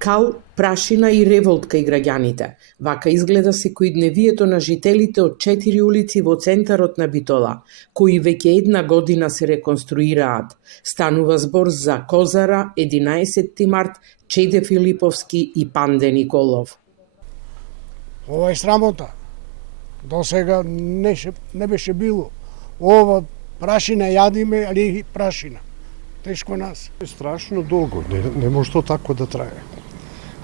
Кал, прашина и револт кај граѓаните. Вака изгледа секојдневието на жителите од 4 улици во центарот на Битола, кои веќе една година се реконструираат. Станува збор за Козара, 11 март, Чеде Филиповски и Панде Николов. Ова е срамота. До сега не беше било. Ова прашина јадиме, али прашина. Тешко нас. Страшно долго, не може то тако да трае.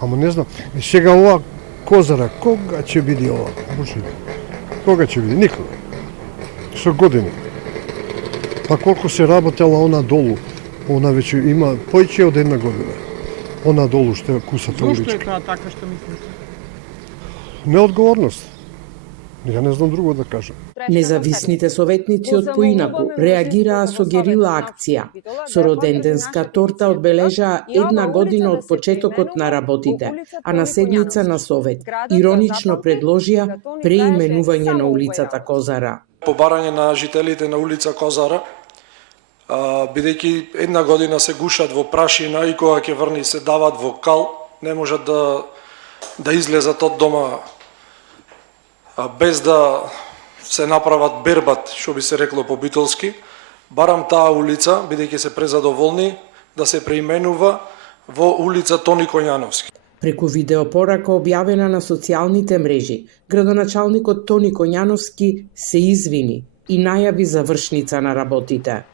Ама не знам, сега ова Козара, кога ќе биде ова? Кога ќе биде? Никога. Со години. Па колку се работела она долу, она веќе има појќе од една година. Она долу што е кусата уличка. Зошто е тоа така што мислите? Неодговорност. Ја не знам друго да кажам. Независните советници од поинаку реагираа со герила акција. Со роденденска торта одбележаа една година од почетокот на работите, а на седница на совет иронично предложија преименување на улицата Козара. Побарање на жителите на улица Козара, бидејќи една година се гушат во прашина и кога ќе врни се дават во кал, не можат да излезат од дома без да се направат бербат, што би се рекло по битолски. Барам таа улица, бидејќи се презадоволни, да се преименува во улица Тони Коњановски. Преку видеопорака објавена на социјалните мрежи, градоначалникот Тони Коњановски се извини и најави завршница на работите.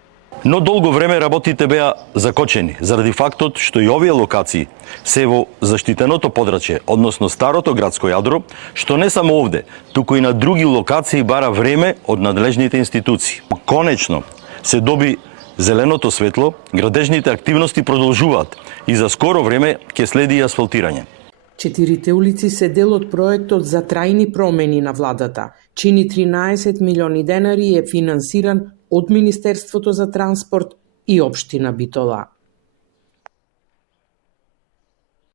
Но долго време работите беа закочени, заради фактот што и овие локации се во заштитеното подрачје, односно старото градско јадро, што не само овде, туку и на други локации бара време од надлежните институции. Конечно, се доби зеленото светло, градежните активности продолжуваат и за скоро време ќе следи и асфалтирање. 4 улици се дел од проектот за трајни промени на владата. Чини 13 милиони денари и е финансиран од Министерството за транспорт и општина Битола.